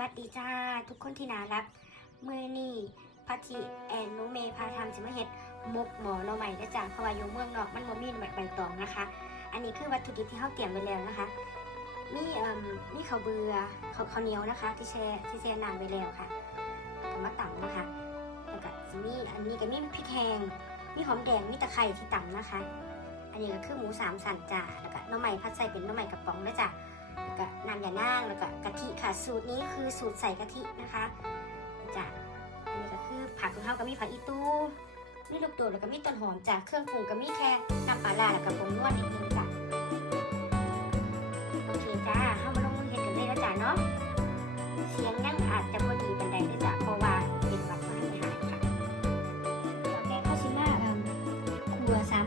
วัสดีจ้าทุกคนที่น่ารักมือนี่พัทิแอนนุเมพาทำจะมาเฮ็ดมกหมอหน่อใหม่นะจ้าเพราะว่าอยู่เมืองนอกมันบ่มีใบตองนะคะ อันนี้คือวัตถุดิบที่เขาเตรียมไว้แล้วนะคะ มีเอ่มมีข้าวเบือข้าวข้าวเหนียวนะคะ ที่แช่ที่แช่น้ำไว้แล้วค่ะก็มาตำนะคะแล้วก็สิมีอันนี้ก็มีพริกแห้งมีหอมแดงมีตะไคร้ที่ตำนะคะ อันนี้ก็คือหมูสามสันจ้าแล้วก็หน่อไม้พัดใส่เป็นหน่อไม้กระป๋องนะจ้ะ แล้วก็น้ำยานางแล้วก็กะทิค่ะสูตรนี้คือสูตรใส่กะทินะคะจ้ะอันนี้ก็คือผักของเขาก็มีผักอีตูมีลูกโดดแล้วก็มีต้นหอมจ้ะเครื่องปรุงก็มีแค่น้ำปลาร้าแล้วก็ผงนวดนิดนึงจ้ะโอเคจ้าเข้ามาลงมือเฮ็ดกันเลยนะจ้ะเนาะเสียงยังอาจจะพอดีบันไดเลยจ้ะเพราะว่าเป็นหวัดมาให้หายค่ะโอเคเข้าซิมาครัวสาม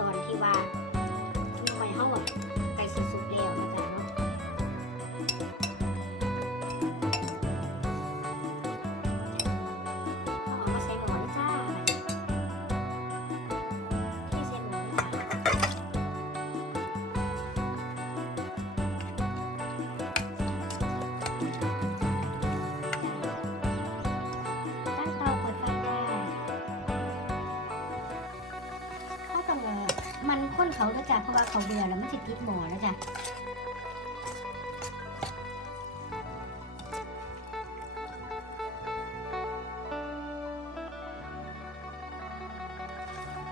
ตอน มันข้นเขาแล้วจ้ะเพราะว่าเขาเบื่อแล้วมันจะติดหมอแล้วจ้ะ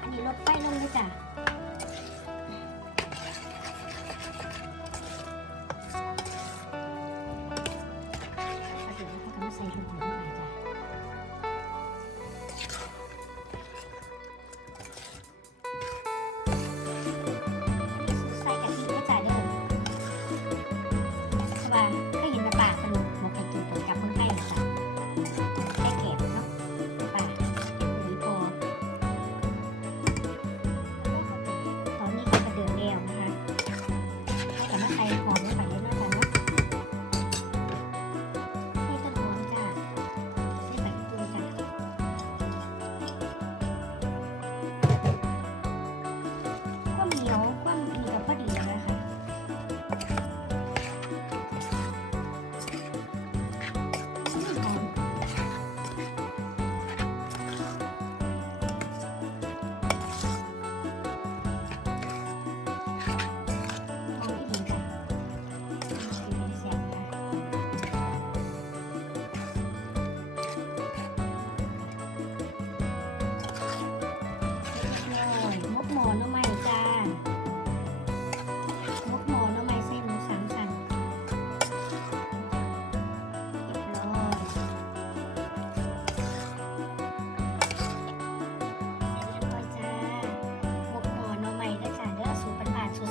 อันนี้ลดไปลงเลยจ้ะ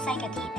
ใส่กะทิ